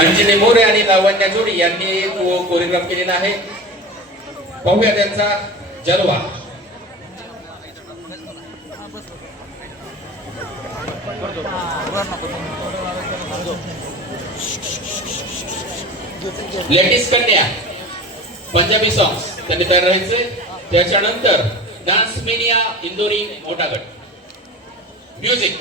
अंजली मोरे आणि लावण्या जोडी यांनी कोरिओग्राफ केलेला आहे. पाहूया त्यांचा जलवा. लेडीज कन्या पंजाबी सॉंग्स त्यांनी तयार राहायचे. त्याच्यानंतर डान्स मेनिया इंदोरी मोठा गट म्युझिक.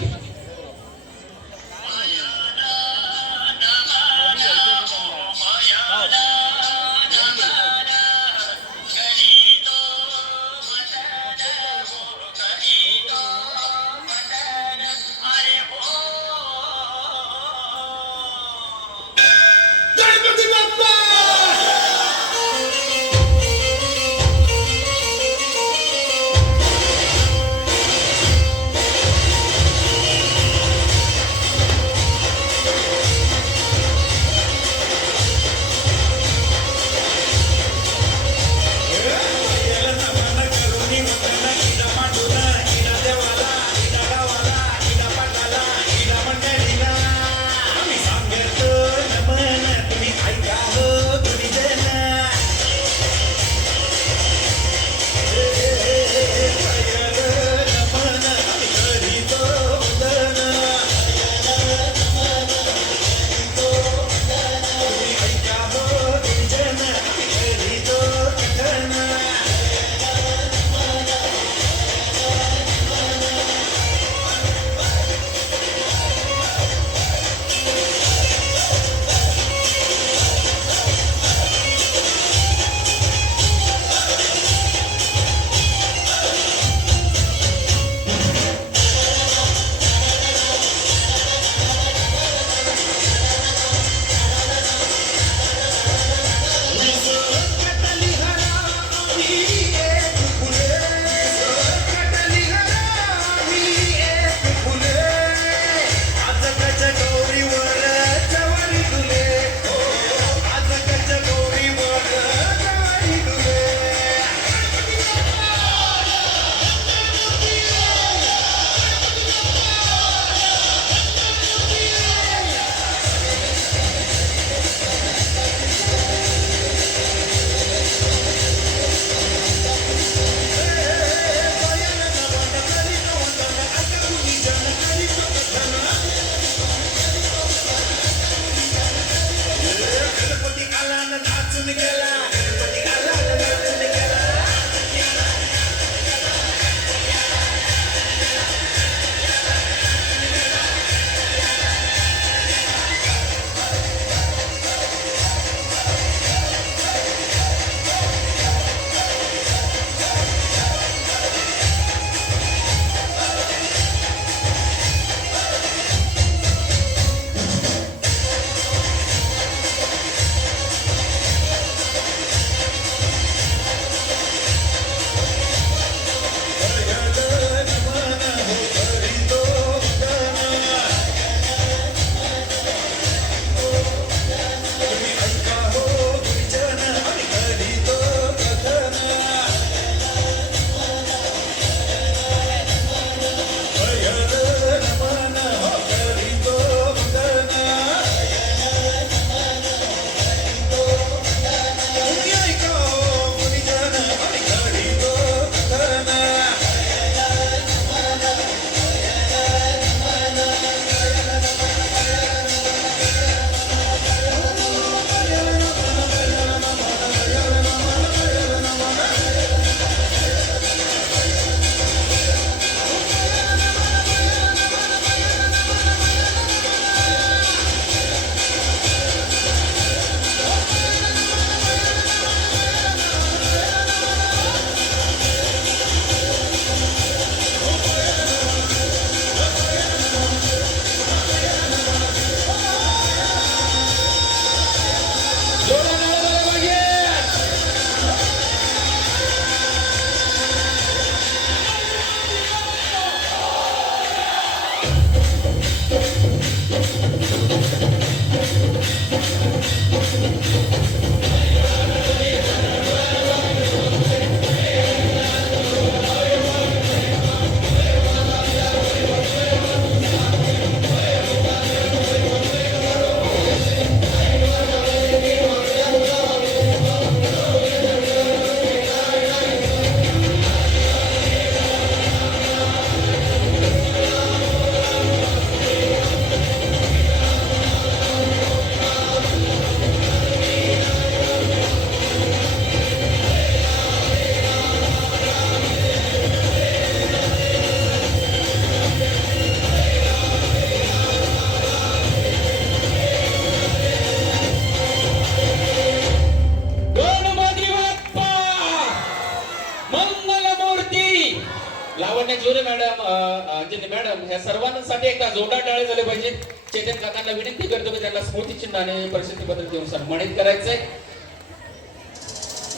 सर्वांसाठी एकदा जोरदार टाळे झाले पाहिजे. चेतन काकांना विनंती करतो की त्यांना स्मृतिचिन्ह आणि प्रशस्तीपत्र देऊन सन्मानित करायचंय.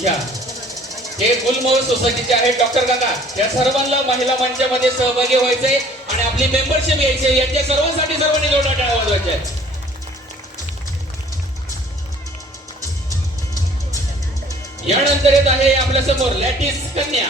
या हे गुलमोहर सोसायटीचे आहेत डॉक्टर काका. या सर्वांना महिला मंचामध्ये सहभागी व्हायचे आणि आपली मेंबरशिप घ्यायची. यांच्या सर्वांसाठी सर्वांनी जोरदार टाळ्या वाजवायच्या. यानंतर येत आहे आपल्या समोर लॅटिस कन्या.